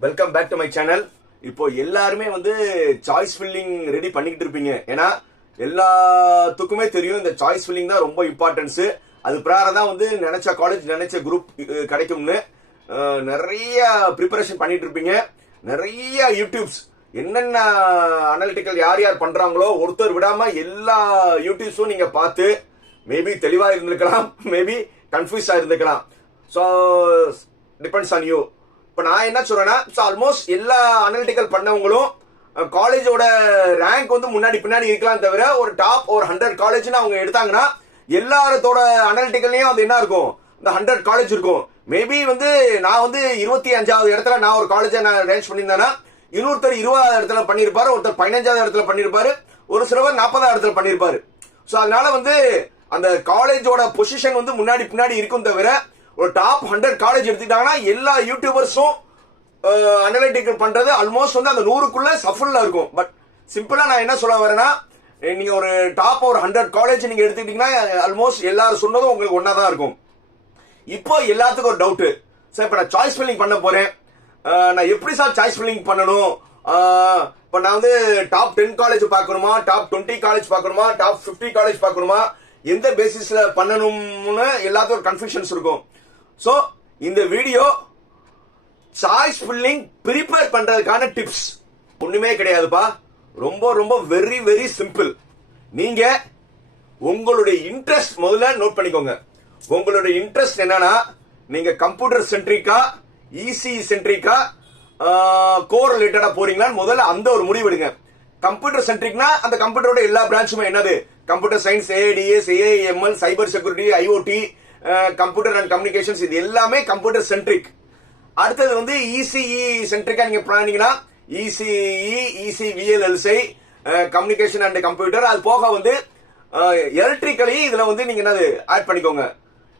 Welcome back to my channel. இப்போ எல்லாருமே வந்து சாய்ஸ் ஃபில்லிங் ரெடி பண்ணிக்கிட்டு இருப்பீங்க. ஏன்னா எல்லாத்துக்குமே தெரியும் இந்த சாய்ஸ் ஃபில்லிங் தான் ரொம்ப இம்பார்ட்டன்ஸ். அது பிரகாரம் தான் வந்து நினைச்ச காலேஜ் நினைச்ச குரூப் கிடைக்கும்னு நிறைய ப்ரிப்பரேஷன் பண்ணிட்டு இருப்பீங்க. நிறைய யூடியூப்ஸ் என்னென்ன அனலிட்டிக்கல் யார் யார் பண்றாங்களோ ஒருத்தர் விடாம எல்லா யூடியூப்ஸும் நீங்க பார்த்து மேபி தெளிவா இருந்திருக்கலாம், மேபி கன்ஃபியூஸ் ஆயிருந்திருக்கலாம். So depends on you. இப்போ நான் என்ன சொல்றேன்னா, ஆல்மோஸ்ட் எல்லா அனலிட்டிக்கல் பண்ணவங்களும் காலேஜோட ரேங்க் வந்து முன்னாடி பின்னாடி இருக்கலாம் தவிர ஒரு டாப் ஒரு 100 காலேஜ்னு அவங்க எடுத்தாங்கன்னா எல்லாரோட அனலிட்டிக்கல்லையும் அது என்ன இருக்கும், இந்த 100 காலேஜ் இருக்கும். மேபி வந்து நான் வந்து 25வது இடத்துல நான் ஒரு காலேஜை நான் ரேஞ்ச் பண்ணியிருந்தேன்னா இன்னொருத்தர் 20வது இடத்துல பண்ணியிருப்பாரு, ஒருத்தர் 15வது இடத்துல பண்ணியிருப்பாரு, ஒரு சிலவர் 40வது இடத்துல பண்ணியிருப்பாரு. ஸோ அதனால வந்து அந்த காலேஜோட பொசிஷன் வந்து முன்னாடி பின்னாடி இருக்கும் தவிர ஒரு டாப் 100 காலேஜ் எடுத்துக்கிட்டாங்கன்னா எல்லா யூடியூபர்ஸும் அனலிட்டிக்கல் பண்றது ஆல்மோஸ்ட் வந்து அந்த 100க்குள்ள சஃபல்ல இருக்கும். பட் சிம்பிளா நான் என்ன சொல்ல வரேன்னா, நீங்க ஒரு டாப் ஒரு 100 காலேஜ் நீங்க எடுத்துக்கிட்டீங்கன்னா ஆல்மோஸ்ட் எல்லாரும் சொன்னதும் உங்களுக்கு ஒன்னா தான் இருக்கும். இப்போ எல்லாத்துக்கும் ஒரு டவுட், சார் இப்போ நான் சாய்ஸ் ஃபில்லிங் பண்ண போறேன், நான் எப்படி சார் சாய்ஸ் ஃபில்லிங் பண்ணணும்? இப்போ நான் வந்து டாப் 10 காலேஜ் பார்க்கணுமா, டாப் 20 காலேஜ் பார்க்கணுமா, டாப் 50 காலேஜ் பார்க்கணுமா, எந்த பேசிஸ்ல பண்ணணும்னு எல்லாத்துக்கும் ஒரு கன்ஃபியூஷன்ஸ் இருக்கும். சோ இந்த வீடியோ சாய்ஸ் ஃபில்லிங் ப்ரிப்பேர் பண்றதுக்கான டிப்ஸ் ஒண்ணுமே கிடையாதுப்பா. ரொம்ப ரொம்ப வெரி வெரி சிம்பிள். நீங்க உங்களுடைய இன்ட்ரெஸ்ட் முதல்ல நோட் பண்ணிக்கோங்க. உங்களுடைய இன்ட்ரெஸ்ட் என்னன்னா, நீங்க கம்ப்யூட்டர் சென்ட்ரிக்கா, இசி சென்ட்ரிக்கா, கோர் ரிலேட்டடா போறீங்களான்னு முதல்ல அந்த ஒரு முடிவு எடுங்க. கம்ப்யூட்டர் சென்ட்ரிக்னா அந்த கம்ப்யூட்டரோட எல்லா பிரான்ச்சுமே என்னது, computer science, AIDS, AIML, cyber security, IoT, computer and communications, இது எல்லாமே கம்ப்யூட்டர் சென்ட்ரிக். அடுத்தது வந்து இசிஇ சென்ட்ரிக்கா நீங்க பண்ணீங்கன்னா இசிஇ, இசிவிஎல்எல்சி, கம்யூனிகேஷன் அண்ட் கம்ப்யூட்டர், அது போக வந்து எலக்ட்ரிக்கலி இதுல வந்து நீங்க என்னது ஆட் பண்ணிக்கோங்க.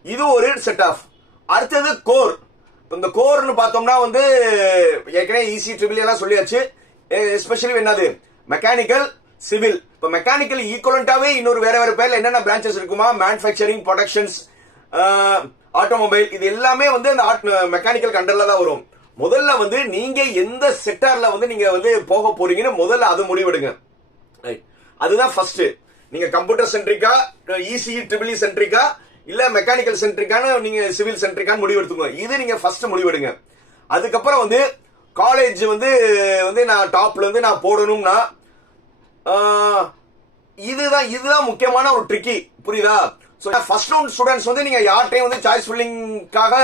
இது ஒரு செட் ஆஃப். அடுத்தது கோர். இந்த கோர்னு பார்த்தோம்னா வந்து ஏற்கனவே இசி ட்ரிபிள் எல்லாம் சொல்லியாச்சு. எஸ்பெஷலி என்னது மெக்கானிக்கல், சிவில். இப்போ மெக்கானிக்கல் ஈக்குவலண்டாவே இன்னொரு வேற வேற பேர்ல என்னென்ன பிரான்ச்சஸ் இருக்குமா, மேனுஃபேக்சரிங், ப்ரொடக்ஷன்ஸ், ஆட்டோமொபைல், இது எல்லாமே வந்து அந்த மெக்கானிக்கல் கண்டர்ல தான் வரும். முதல்ல வந்து நீங்க எந்த செக்டார்ல வந்து நீங்க வந்து போக போறீங்கன்னு முதல்ல அது முடிவெடுங்க. அதுதான் ஃபர்ஸ்ட். நீங்க கம்ப்யூட்டர் சென்ட்ரிக்கா, இசி ட்ரிபிள் சென்ட்ரிக்கா, இல்ல மெக்கானிக்கல் சென்ட்ரிக்கான நீங்க சிவில் சென்ட்ரிக்கான முடிவெடுத்துக்கோங்க. இது நீங்க ஃபர்ஸ்ட் முடிவெடுங்க. அதுக்கப்புறம் வந்து காலேஜ் வந்து நான் டாப்ல இருந்து நான் போடணும்னா இதுதான் முக்கியமான ஒரு ட்ரிக்கி. புரியுதா? ஃபர்ஸ்ட் ரவுண்ட் ஸ்டூடெண்ட்ஸ் வந்து நீங்க யார்ட்டையும் வந்து சாய்ஸ் ஃபில்லிங்காக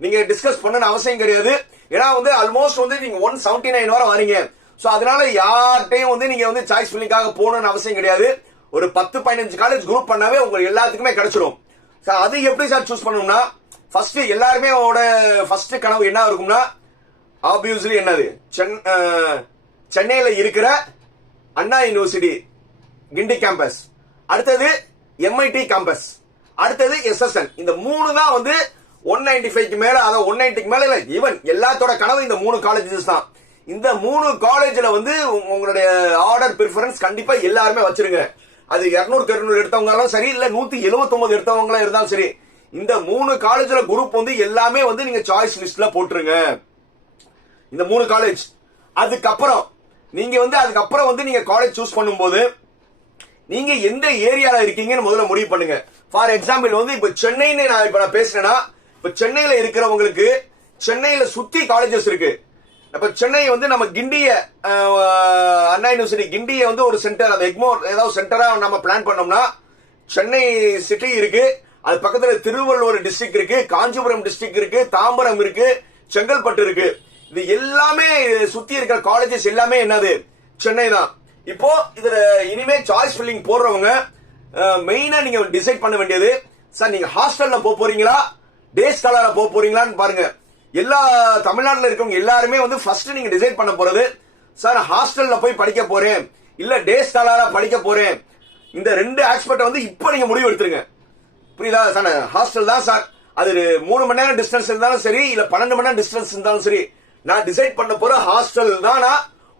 நீங்க டிஸ்கஸ் பண்ணணும் அவசியம் கிடையாது. ஏன்னா வந்து ஆல்மோஸ்ட் வந்து நீங்க 179 வரை வரீங்க. சோ அதனால யார்ட்டையும் வந்து நீங்க வந்து சாய்ஸ் ஃபில்லிங்காக போகணும்னு அவசியம் கிடையாது. ஒரு 10-15 காலேஜ் குரூப் பண்ணாவே உங்களுக்கு எல்லாத்துக்குமே கிடைச்சிடும். அது எப்படி சார் சூஸ் பண்ணணும்னா, ஃபர்ஸ்ட் எல்லாருமே ஃபர்ஸ்ட் கனவு என்ன இருக்கும்னா, ஆப்வியஸ்லி என்னது சென்னையில இருக்கிற அண்ணா யூனிவர்சிட்டி கிண்டி கேம்பஸ், அடுத்தது எம்ஐடி கேம்பஸ், அடுத்தது எஸ்எஸ்என். இந்த 3 தான் வந்து 195க்கு மேல, அதாவது 190க்கு மேல இல்ல, ஈவன் எல்லாத்தோட கனவு இந்த 3 காலேஜஸ் தான். இந்த 3 காலேஜ்ல வந்து உங்களுடைய ஆர்டர் பிரிஃபரன்ஸ் கண்டிப்பா எல்லாருமே வச்சிருங்க. அது 200 எடுத்தவங்களும் சரி, இல்ல 179 எடுத்தவங்களா இருந்தாலும் சரி, இந்த 3 காலேஜ்ல குரூப் வந்து எல்லாமே வந்து நீங்க சாய்ஸ் லிஸ்ட்ல போட்டுருங்க. இந்த 3 காலேஜ். அதுக்கப்புறம் நீங்க காலேஜ் சூஸ் பண்ணும்போது நீங்க எந்த ஏரியால இருக்கீங்கன்னு முதல்ல முடிவு பண்ணுங்க. ஃபார் எக்ஸாம்பிள் வந்து இப்ப சென்னைன்னு நான் பேசுறேன்னா, இப்ப சென்னையில இருக்கிறவங்களுக்கு சென்னையில சுத்தி காலேஜஸ் இருக்கு. இப்ப சென்னை வந்து நம்ம கிண்டிய அண்ணா யூனிவர்சிட்டி கிண்டிய வந்து ஒரு சென்டர், அது எக்மோர் ஏதாவது சென்டரா நம்ம பிளான் பண்ணோம்னா, சென்னை சிட்டி இருக்கு, அது பக்கத்துல திருவள்ளுவர் டிஸ்ட்ரிக்ட் இருக்கு, காஞ்சிபுரம் டிஸ்ட்ரிக்ட் இருக்கு, தாம்பரம் இருக்கு, செங்கல்பட்டு இருக்கு. இது எல்லாமே சுத்தி இருக்கிற காலேஜஸ் எல்லாமே என்னது, சென்னை தான். இப்போ இதுல இனிமே சாய்ஸ் ஃபில்லிங் போடுறவங்க மெயினா நீங்க டிசைட் பண்ண வேண்டியது, சார் நீங்க ஹாஸ்டல்ல போறீங்களா, டே ஸ்காலரா போறீங்களான்னு பாருங்க. எல்லா தமிழ்நாட்டில் இருக்கவங்க எல்லாருமே வந்து ஃபர்ஸ்ட் நீங்க டிசைட் பண்ண போறது, சார் ஹாஸ்டல்ல போய் படிக்க போறேன் இல்ல டே ஸ்காலரா படிக்க போறேன். இந்த 2 ஆஸ்பெக்ட் வந்து இப்ப நீங்க முடிவு எடுத்துருங்க. புரியுதா? சார் ஹாஸ்டல் தான் சார், அது 3 மணி நேரம் டிஸ்டன்ஸ் இருந்தாலும் சரி, இல்ல 12 மணி நேரம் டிஸ்டன்ஸ் இருந்தாலும் சரி, நான் டிசைட் பண்ண போற ஹாஸ்டல் தானா,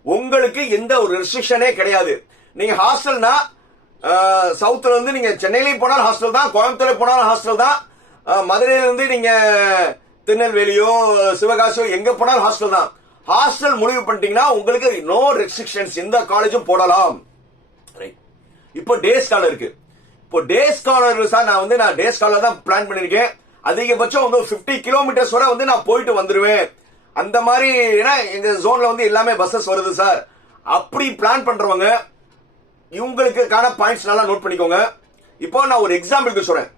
உங்களுக்கு எந்த ஒரு ரெஸ்ட்ரிக்ஷனே கிடையாது. நீங்க ஹாஸ்டல்னா சவுத்ல இருந்து நீங்க சென்னையிலையும் போனாலும் ஹாஸ்டல் தான், கோயம்புத்தூர்ல போனாலும் ஹாஸ்டல் தான், மதுரையில இருந்து நீங்க திருநெல்வேலியோ சிவகாசியோ எங்க போனாலும் ஹாஸ்டல் தான். ஹாஸ்டல் முடிவு பண்ணிட்டீங்கன்னா உங்களுக்கு நோ ரெஸ்ட்ரிக்ஷன்ஸ், எந்த காலேஜும் போடலாம். இப்போ டே ஸ்காலர் இருக்கு. இப்போ டே ஸ்காலர் சார் நான் டே ஸ்காலர் தான் பிளான் பண்ணிருக்கேன். அதிகபட்சம் வந்து 50 கிலோமீட்டர்ஸ் வரை வந்து நான் போயிட்டு வந்துருவேன். அந்த மாதிரி ஏன்னா எங்க ஜோன்ல வந்து எல்லாமே பஸ்ஸஸ் வருது சார். அப்படி பிளான் பண்றவங்க இவங்களுக்கான பாயிண்ட்ஸ் நல்லா நோட் பண்ணிக்கோங்க. இப்போ நான் ஒரு எக்ஸாம்பிளுக்கு சொல்றேன்.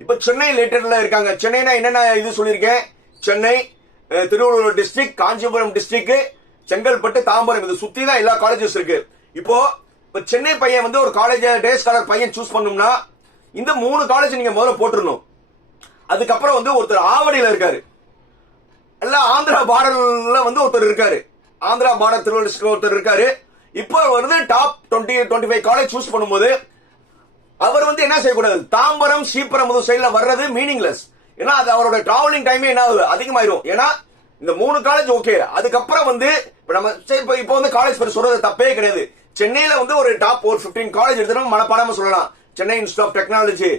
இப்போ சென்னை ரிலேட்டட்ல இருக்காங்க. சென்னைனா என்னென்ன இது சொல்லியிருக்கேன். சென்னை, திருவள்ளூர் டிஸ்ட்ரிக்ட், காஞ்சிபுரம் டிஸ்ட்ரிக்ட், செங்கல்பட்டு, தாம்பரம், இது சுத்தி தான் எல்லா காலேஜஸ் இருக்கு. இப்போ சென்னை பையன் வந்து ஒரு காலேஜ் டே ஸ்காலர் பையன் சூஸ் பண்ணணும்னா இந்த 3 காலேஜ் நீங்க முதல்ல போட்டுருணும். அதுக்கப்புறம் வந்து ஒருத்தர் ஆவடியில இருக்காரு, இல்ல ஆந்திரா பார்டர்ல வந்து ஒருத்தர் இருக்காரு, ஆந்திரா பார்டர் திருவள்ளூர் ஒருத்தர் இருக்காரு. இப்போ வந்து டாப் 20-25 காலேஜ் சூஸ் பண்ணும்போது அவர் வந்து என்ன செய்யக்கூடாது, தாம்பரம் ஸ்ரீபெரும்புதூர் சைடுல வர்றது மீனிங்லெஸ். ஏன்னா அது அவரோட டிராவலிங் டைமே என்ன அதிகமாயிரும். ஏன்னா இந்த 3 காலேஜ் ஓகே. அதுக்கப்புறம் வந்து நம்ம இப்போ வந்து காலேஜ் பேர் சொல்றது தப்பே கிடையாது. சென்னையில வந்து ஒரு டாப் 15 காலேஜ் எடுத்துட்டு மனப்பாடாம சொல்லலாம். Chennai institute of technology,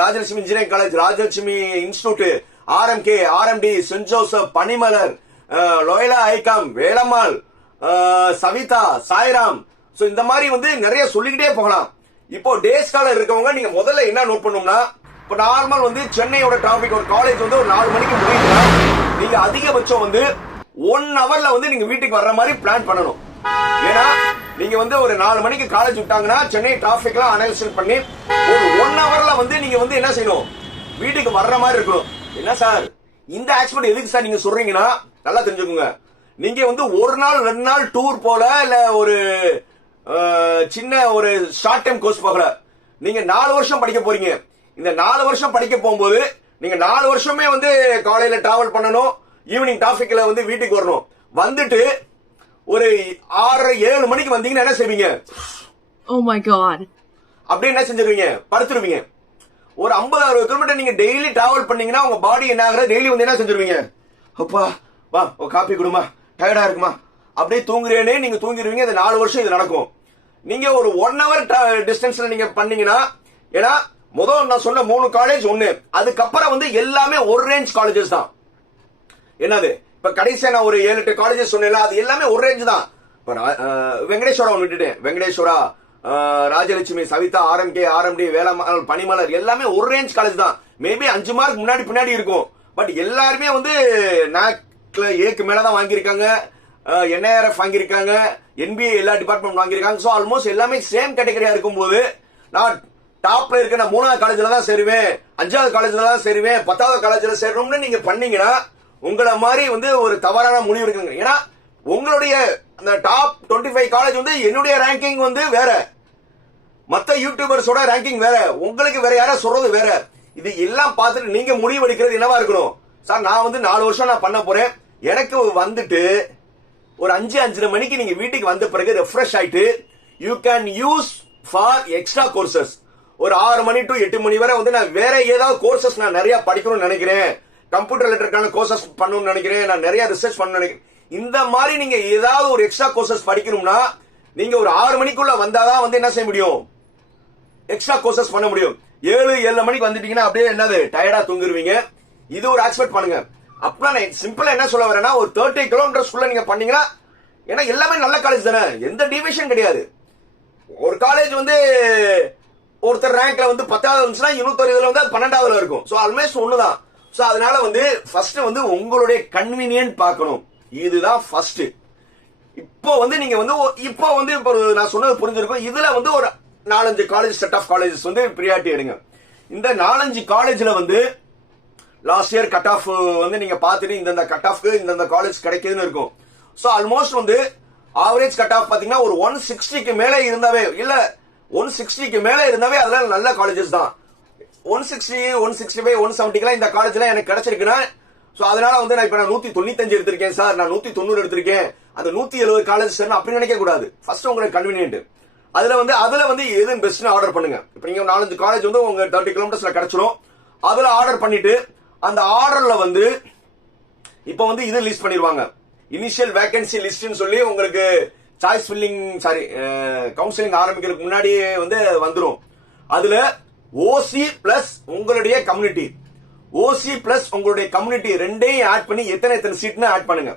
Rajalakshmi engineering college, Rajalakshmi institute, RMK, RMD, saint Joseph, Panimalar, Loyola ICAM, Velammal, Saveetha, Sairam. So இந்த மாதிரி வந்து நிறைய சொல்லிக்கிட்டே போகலாம். இப்போ டே ஸ்காலர் இருக்கவங்க நீங்க முதல்ல என்ன நோட் பண்ணணும்னா, இப்போ நார்மல் வந்து சென்னையோட டிராபிக் ஒரு காலேஜ் வந்து ஒரு 4 மணிக்கு முடியுதுன்னா நீங்க அதிகபட்சம் வந்து 1 ஹவர்ல வந்து நீங்க வீட்டுக்கு வர்ற மாதிரி பிளான் பண்ணணும். ஏன்னா நீங்க வந்து ஒரு 4 மணிக்கு காலேஜ் விட்டாங்கன்னா சென்னை டிராபிக் எல்லாம் அனலைஸ் பண்ணி ஒரு 1 ஹவர்ல வந்து நீங்க வந்து என்ன செய்யணும், வீட்டுக்கு வர்ற மாதிரி இருக்கணும். என்ன சார் இந்த ஆக்சிடென்ட் எதுக்கு சார் நீங்க சொல்றீங்கன்னா நல்லா தெரிஞ்சுக்கோங்க. நீங்க வந்து 1 நாள் 2 நாள் டூர் போல, இல்ல ஒரு சின்ன ஒரு ஷார்ட் டைம் கோர்ஸ் போகல. நீங்க 4 வருஷம் படிக்க போறீங்க. இந்த 4 வருஷம் படிக்க போகும்போது நீங்க 4 வருஷமே வந்து காலையில டிராவல் பண்ணணும், ஈவினிங் டிராபிக்ல வந்து வீட்டுக்கு வரணும். வந்துட்டு ஒரு 6-7 மணிக்கு வந்தீங்கன்னா என்ன செய்வீங்க? Oh my god. அப்படி என்ன செஞ்சிருவீங்க? படுத்துருவீங்க. ஒரு 50-60 கிலோமீட்டர் நீங்க டெய்லி டிராவல் பண்ணீங்கன்னா உங்க பாடி என்ன ஆகுற, டெய்லி வந்து என்ன செஞ்சிருவீங்க? அப்பா வா ஒரு காப்பி குடுமா, டயர்டா இருக்குமா, அப்படியே தூங்குறேனே நீங்க தூங்கிடுவீங்க. இந்த 4 வருஷம் இது நடக்கும். நீங்க ஒரு 1 ஹவர் டிஸ்டன்ஸ்ல நீங்க பண்ணீங்கன்னா, ஏன்னா முதல் நான் சொன்ன 3 காலேஜ் ஒண்ணு, அதுக்கப்புறம் வந்து எல்லாமே ஒரு ரேஞ்ச் காலேஜஸ் தான். என்னது இப்ப கடைசியா நான் ஒரு 7-8 காலேஜஸ் சொன்னேன், அது எல்லாமே ஒரு ரேஞ்ச் தான். வெங்கடேஸ்வரா விட்டுட்டேன், வெங்கடேஸ்வரா, ராஜலட்சுமி, சவிதா, ஆர்எம்கே, ஆர்எம்டி, வேலம்மாள், பனிமலர் எல்லாமே ஒரு ரேஞ்ச் காலேஜ் தான். மேபி 5 மார்க் முன்னாடி பின்னாடி இருக்கும். பட் எல்லாருமே வந்து நாக்ல ஏக்கு மேலதான் வாங்கியிருக்காங்க, NIRF வாங்கியிருக்காங்க, NBA எல்லா டிபார்ட்மெண்ட் வாங்கியிருக்காங்க. ஸோ ஆல்மோஸ்ட் எல்லாமே சேம் கேட்டகரியா இருக்கும்போது நான் டாப்ல இருக்க நான் 3வது காலேஜ்ல தான் சேருவேன், 5வது காலேஜ்ல தான் சேருவேன், 10வது காலேஜ்ல சேரணும்னு நீங்க பண்ணீங்கன்னா உங்களை மாதிரி வந்து ஒரு தவறான முடிவு இருக்குங்க. ஏன்னா உங்களுடைய அந்த டாப் 25 காலேஜ் வந்து என்னுடைய ரேங்கிங் வந்து வேற, மத்த யூடியூபர்ஸோட ரேங்கிங் வேற, உங்களுக்கு வேற யாரா சொல்றது வேற. இது எல்லாம் பார்த்துட்டு நீங்க முடிவு எடுக்கிறது என்னவா இருக்கணும்? சார் நான் வந்து 4 வருஷம் நான் பண்ண போறேன், எனக்கு வந்துட்டு ஒரு 5-5:30 மணிக்கு நீங்க வீட்டுக்கு வந்த பிறகு ரெஃப்ரெஷ் ஆயிட்டு you can use for extra courses. ஒரு 6 மணி டு 8 மணி வரை வந்து நான் வேற ஏதாவது கோர்சஸ் நான் நிறைய படிக்கணும்னு நினைக்கிறேன், கம்ப்யூட்டர் ரிலேட்டடான கோர்சஸ் பண்ணணும்னு நினைக்கிறேன், நான் நிறைய ரிசர்ச் பண்ணணும்னு நினைக்கிறேன். இந்த மாதிரி நீங்க ஏதாவது ஒரு எக்ஸ்ட்ரா கோர்சஸ் படிக்கணும்னா நீங்க ஒரு 6 மணிக்குள்ள வந்தாதான் வந்து என்ன செய்ய முடியும், எக்ஸ்ட்ரா கோர்சஸ் பண்ண முடியும். 7-7 மணிக்கு வந்துட்டீங்கன்னா அப்படியே என்னது டயர்டா தூங்கிடுவீங்க. இது ஒரு எக்ஸ்பெக்ட் பண்ணுங்க. அப்ப நான் சிம்பிளா என்ன சொல்ல வரேன்னா, ஒரு 30 கிலோமீட்டர்ஸ்க்குள்ள நீங்க பண்ணீங்கன்னா, ஏன்னா எல்லாமே நல்ல காலேஜ் தானே, எந்த டிவிஷன் கிடையாது. ஒரு காலேஜ் வந்து ஒருத்தர் ரேங்க்ல வந்து 10வது இருந்துச்சுன்னா 260 வந்து 12வது இருக்கும். சோ ஆல்மோஸ்ட் ஒண்ணுதான். சோ அதனால வந்து ஃபர்ஸ்ட் வந்து உங்களுடைய கன்வீனியன்ட் பார்க்கணும். இதுதான் ஃபர்ஸ்ட். இப்போ வந்து நீங்க வந்து இப்போ வந்து இப்போ நான் சொன்னது புரிஞ்சிருக்கும். இதுல வந்து ஒரு 4-5 காலேஜ் செட் ஆஃப் காலேஜஸ் வந்து பிரியாரிட்டி எடுங்க. இந்த 4-5 காலேஜ்ல வந்து லாஸ்ட் இயர் கட் ஆஃப் வந்து நீங்க பாத்துட்டு இந்த கட் ஆஃப்க்கு இந்த காலேஜ் கிடைக்குதுன்னு இருக்கும். சோ ஆல்மோஸ்ட் வந்து ஆவரேஜ் கட் ஆஃப் பாத்தீங்கன்னா ஒரு 160க்கு மேல இருந்தாவே, இல்ல 160க்கு மேல இருந்தாவே அதெல்லாம் நல்ல காலேஜஸ் தான். 160, 165, 170 இந்த காலேஜ்ல எனக்கு கிடைச்சிருக்குன்னா, சோ அதனால வந்து நான் இப்ப 195 எடுத்திருக்கேன் சார், நான் 190 எடுத்திருக்கேன், அந்த 170 காலேஜ் சார் அப்படி நினைக்க கூடாது. ஃபர்ஸ்ட் உங்களுக்கு கன்வீனியன்ட். அதுல வந்து எது பெஸ்ட்னு ஆர்டர் பண்ணுங்க. இப்ப நீங்க 4-5 காலேஜ் வந்து உங்க 30 கிலோமீட்டர்ஸ்ல கிடைச்சிரும். அதுல ஆர்டர் பண்ணிட்டு அந்த ஆர்டர்ல வந்து இப்ப வந்து இது லிஸ்ட் பண்ணிடுவாங்க, இனிஷியல் வேகன்சி லிஸ்ட்னு சொல்லி உங்களுக்கு சாய்ஸ் ஃபில்லிங் கவுன்சிலிங் ஆரம்பிக்கிறதுக்கு முன்னாடியே வந்து வந்துடும். அதுல ஓசி பிளஸ் உங்களுடைய கம்யூனிட்டி, ஓசி பிளஸ் உங்களுடைய கம்யூனிட்டி ரெண்டையும் ஆட் பண்ணி எத்தனை சீட்னு ஆட் பண்ணுங்க.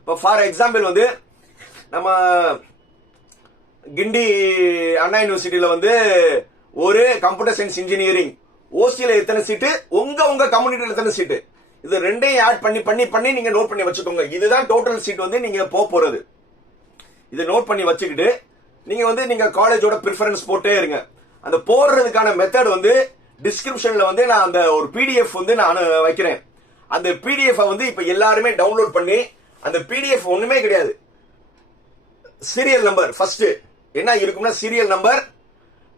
இப்போ ஃபார் எக்ஸாம்பிள் வந்து நம்ம கிண்டி அண்ணா யூனிவர்சிட்டியில வந்து ஒரு கம்ப்யூட்டர் சயின்ஸ் இன்ஜினியரிங் ஓசியில எத்தனை சீட்டு, உங்க கம்யூனிட்டியில எத்தனை சீட்டு, இது ரெண்டையும் ஆட் பண்ணி நீங்க நோட் பண்ணி வச்சுக்கோங்க. இதுதான் டோட்டல் சீட் வந்து நீங்க போறது. இதை நோட் பண்ணி வச்சுக்கிட்டு நீங்க வந்து நீங்க காலேஜோட ப்ரிஃபரன்ஸ் போட்டே இருங்க. அந்த போடுறதுக்கான மெத்தட் வந்து டிஸ்கிரிப்ஷன்ல வந்து நான் அந்த ஒரு பிடிஎஃப் வந்து நான் வைக்கிறேன். அந்த பிடிஎஃப் வந்து இப்ப எல்லாருமே டவுன்லோட் பண்ணி, அந்த பிடிஎஃப் ஒண்ணுமே கிடையாது, சீரியல் நம்பர் ஃபர்ஸ்ட் என்ன இருக்கும்னா serial number,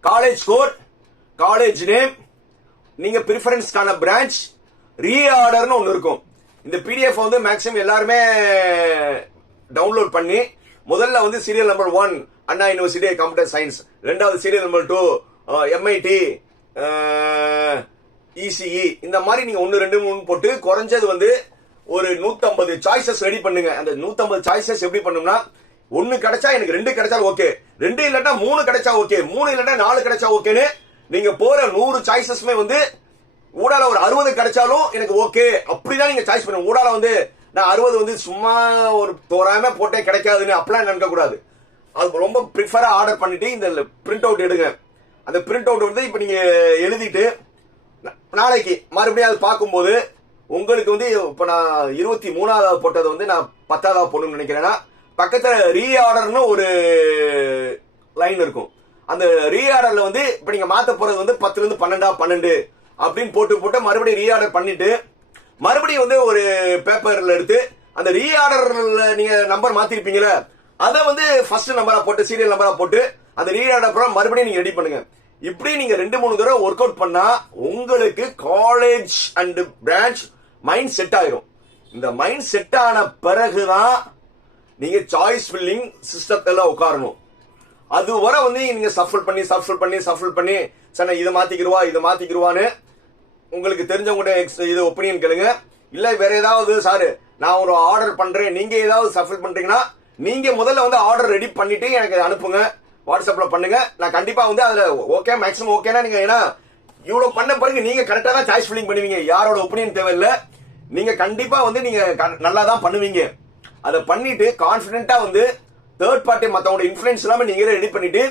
college code, college name, நீங்க ப்ரிஃபரன்ஸ்க்கான பிரான்ச், ரீஆர்டர்னு ஒன்னு இருக்கும். இந்த பிடிஎஃப் வந்து மேக்ஸிமம் எல்லாருமே டவுன்லோட் பண்ணி முதல்ல வந்து சீரியல் நம்பர் 1 அண்ணா யூனிவர்சிட்டி கம்ப்யூட்டர் சயின்ஸ், ரெண்டாவது சீரியல் நம்பர் 2 எம்ஐடி இசிஇ, இந்த மாதிரி நீங்க 1 2 3 போட்டு குறைஞ்சது வந்து ஒரு 150 சாய்ஸஸ் ரெடி பண்ணுங்க. அந்த 150 சாய்ஸஸ் எப்படி பண்ணும்னா, 1 கிடைச்சா எனக்கு 2 கிடைச்சா ஓகே, 2 இல்லட்டா 3 கிடைச்சா ஓகே, 3 இல்லட்டா 4 கிடைச்சா ஓகேன்னு நீங்க போற 100 சாய்ஸஸ்மே வந்து ஊடால ஒரு 60 கிடைச்சாலும் எனக்கு ஓகே, அப்படிதான் நீங்க சாய்ஸ் பண்ணுங்க. ஊடால வந்து நான் 60 வந்து சும்மா ஒரு தோராயமா போட்டே கிடைக்காதுன்னு அப்படிலாம் நினைக்க கூடாது. அது ரொம்ப ப்ரிஃபரா ஆர்டர் பண்ணிட்டு இந்த பிரிண்ட் அவுட் எடுங்க. அந்த பிரிண்ட் அவுட் வந்து இப்ப நீங்க எழுதிட்டு நாளைக்கு மறுபடியும் அது பார்க்கும்போது உங்களுக்கு வந்து இப்ப நான் 23வது போட்டது வந்து நான் 10வது போடணும்னு நினைக்கிறேன்னா பக்கத்துல ரீஆர்டர்னு ஒரு லைன் இருக்கும். அந்த ரீஆர்டர்ல வந்து இப்ப நீங்க மாத்த போறது வந்து 10ல இருந்து 12 அப்படின்னு போட்டு மறுபடியும் ரீஆர்டர் பண்ணிட்டு மறுபடியும் வந்து ஒரு பேப்பர்ல எடுத்து அந்த ரீஆர்டர்ல நீங்க நம்பர் மாத்திருப்பீங்களா அதை வந்து ஃபர்ஸ்ட் நம்பரா போட்டு சீரியல் நம்பரா போட்டு அந்த ரீஆர்டர் அப்புறம் மறுபடியும் நீங்க ரெடி பண்ணுங்க. இப்படி நீங்க 2-3 தடவை ஒர்க் அவுட் பண்ணா உங்களுக்கு college and branch mind set ஆயிரும். இந்த மைண்ட் செட் ஆன பிறகுதான் நீங்க சாய்ஸ் ஃபில்லிங் சிஸ்டத்துல உட்காரணும். அது வர வந்து நீங்க சஃபிள் பண்ணி சரி இதை மாத்திக்கிருவான்னு உங்களுக்கு தெரிஞ்சவங்க இது ஒப்பீனியன் கேளுங்க. இல்ல வேற ஏதாவது சார் நான் ஒரு ஆர்டர் பண்றேன், நீங்க ஏதாவது சஃபிள் பண்றீங்கன்னா நீங்க முதல்ல வந்து ஆர்டர் ரெடி பண்ணிட்டு எனக்கு அனுப்புங்க, வாட்ஸ்அப்ல பண்ணுங்க. நான் கண்டிப்பா வந்து அதுல ஓகே மேக்ஸிமம் ஓகேனா நீங்க ஏன்னா இவ்வளவு பண்ண பிறகு நீங்க கரெக்டா தான் சாய்ஸ் ஃபில்லிங் பண்ணுவீங்க. யாரோட ஒப்பீனியன் தேவையில்லை, நீங்க கண்டிப்பா வந்து நீங்க நல்லா தான் பண்ணுவீங்க. அதை பண்ணிட்டு கான்பிடென்ட்டா வந்து தேர்ட் பார்ட்டி மத்தவங்க இன்ஃபுளுன்ஸ் இல்லாம நீங்க ரெடி பண்ணிட்டு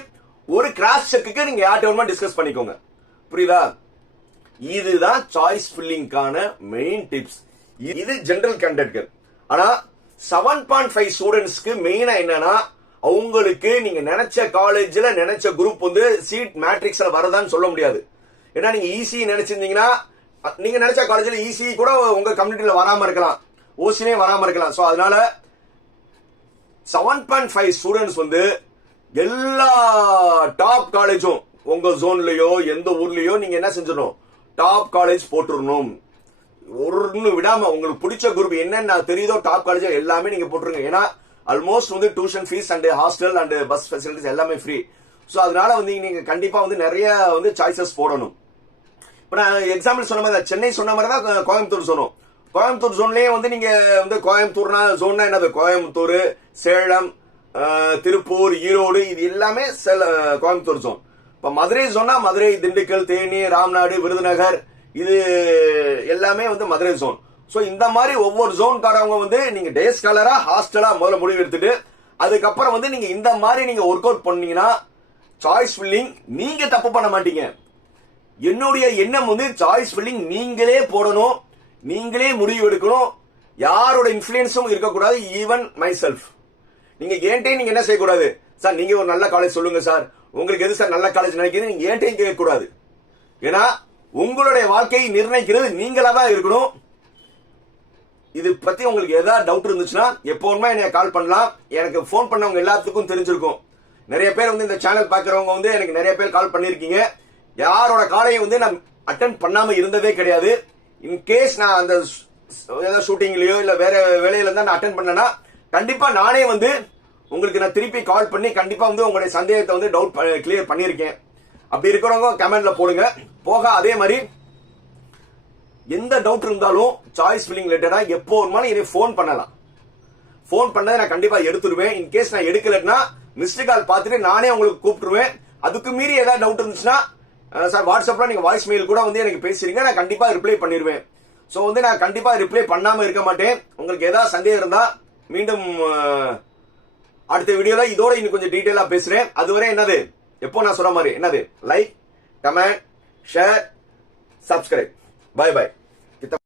ஒரு கிராஸ் செக்குக்கு நீங்க யார்கிட்ட டிஸ்கஸ் பண்ணிக்கோங்க. புரியுதா? இதுதான் சாய்ஸ் ஃபில்லிங்கான மெயின் டிப்ஸ். இது ஜெனரல் கேண்டிடேட்கள். ஆனா 7.5 ஸ்டூடெண்ட்ஸ்க்கு மெயினா என்னன்னா அவங்களுக்கு நீங்க நினைச்ச காலேஜ்ல நினைச்ச குரூப் வந்து சீட் மேட்ரிக்ஸ்ல வரதான்னு சொல்ல முடியாது. ஏன்னா நீங்க ஈஸி நினைச்சிருந்தீங்கன்னா நீங்க நினைச்ச காலேஜ்ல ஈஸி கூட உங்க கம்யூனிட்டியில வராம இருக்கலாம், ஓசினே வராம இருக்கலாம். சோ அதனால 7.5 ஸ்டூடெண்ட்ஸ் வந்து எல்லா டாப் காலேஜும் உங்க ஜோன்லயோ எந்த ஊர்லயோ நீங்க என்ன செஞ்சிடணும், டாப் காலேஜ் போட்டுடணும். ஒன்னு விடாம உங்களுக்கு பிடிச்ச குரூப் என்னென்ன தெரியுதோ டாப் காலேஜ் எல்லாமே நீங்க போட்டுருங்க. ஏன்னா ஆல்மோஸ்ட் வந்து tuition fees and hostel and bus facilities எல்லாமே ஃப்ரீ. சோ அதனால வந்து நீங்க கண்டிப்பா வந்து நிறைய வந்து சாய்ஸஸ் போடணும். இப்ப நான் எக்ஸாம்பிள் சொன்ன மாதிரி சென்னை சொன்ன மாதிரி தான் கோயம்புத்தூர் சொன்னோம். கோயம்புத்தூர் ஜோன்லயே வந்து நீங்க வந்து கோயம்புத்தூர்னா ஜோன்னா என்னது, கோயம்புத்தூர், சேலம், திருப்பூர், ஈரோடு, இது எல்லாமே கோயம்புத்தூர் ஜோன். இப்ப மதுரை ஜோன்னா மதுரை, திண்டுக்கல், தேனி, ராம்நாடு, விருதுநகர், இது எல்லாமே வந்து மதுரை ஜோன். சோ இந்த மாதிரி ஒவ்வொரு ஜோன்காரவங்க வந்து நீங்க டே ஸ்காலரா ஹாஸ்டலா முதல்ல முடிவு எடுத்துட்டு அதுக்கப்புறம் வந்து நீங்க இந்த மாதிரி நீங்க ஒர்க் அவுட் பண்ணீங்கன்னா சாய்ஸ் ஃபில்லிங் நீங்க தப்பு பண்ண மாட்டீங்க. என்னுடைய எண்ணம் வந்து சாய்ஸ் ஃபில்லிங் நீங்களே போடணும், நீங்களே முடிவு எடுக்கணும், யாரோட இன்ஃபுளுன்ஸும் இருக்கக்கூடாது. Even my self. நீங்க ஏன்ட்டையும் நீங்க என்ன செய்யக்கூடாது, சார் நீங்க ஒரு நல்ல காலேஜ் சொல்லுங்க சார், உங்களுக்கு எது சார் நல்ல காலேஜ் நினைக்கிறது நீங்க ஏன்ட்டையும் கேட்கக்கூடாது. ஏன்னா உங்களுடைய வாழ்க்கையை நிர்ணயிக்கிறது நீங்களா தான் இருக்கணும். இது பத்தி உங்களுக்கு ஏதாவது டவுட் இருந்துச்சுன்னா எப்பவுமே என்ன கால் பண்ணலாம். எனக்கு போன் பண்ணவங்க எல்லாத்துக்கும் தெரிஞ்சிருக்கும். நிறைய பேர் வந்து இந்த சேனல் பாக்குறவங்க வந்து எனக்கு நிறைய பேர் கால் பண்ணிருக்கீங்க. யாரோட காலையும் வந்து நான் அட்டென்ட் பண்ணாம இருந்ததே கிடையாது. இன்கேஸ் நான் அந்த ஏதாவது ஷூட்டிங்லயோ இல்ல வேற வேலையில இருந்தா நான் அட்டென்ட் பண்ணேன்னா கண்டிப்பா நானே வந்து உங்களுக்கு நான் திருப்பி கால் பண்ணி கண்டிப்பா வந்து உங்களுடைய சந்தேகத்தை வந்து டவுட் கிளியர் பண்ணிருக்கேன். அப்படி இருக்கிறவங்க கமெண்ட்ல போடுங்க. போக அதே மாதிரி எந்த டவுட் இருந்தாலும் சாய்ஸ் ஃபில்லிங் ரிலேட்டடா எப்போ ஒருமாலும் இதை போன் பண்ணலாம். போன் பண்ணதை நான் கண்டிப்பா எடுத்துருவேன். இன்கேஸ் நான் எடுக்கலன்னா மிஸ்டு கால் பார்த்துட்டு நானே உங்களுக்கு கூப்பிட்டுருவேன். அதுக்கு மீறி ஏதாவது டவுட் இருந்துச்சுன்னா சார் வாட்ஸ்அப்ல நீங்க வாய்ஸ் மெயில் கூட வந்து எனக்கு பேசுறீங்க, நான் கண்டிப்பா ரிப்ளை பண்ணிடுவேன். சோ வந்து நான் கண்டிப்பா ரிப்ளை பண்ணாம இருக்க மாட்டேன். உங்களுக்கு ஏதாவது சந்தேகம் இருந்தா மீண்டும் அடுத்த வீடியோல இதோட இன்னும் கொஞ்சம் டீடைலா பேசுறேன். அதுவரை என்னது எப்போ நான் சொல்ற மாதிரி என்னது like, comment, share, subscribe. Bye by.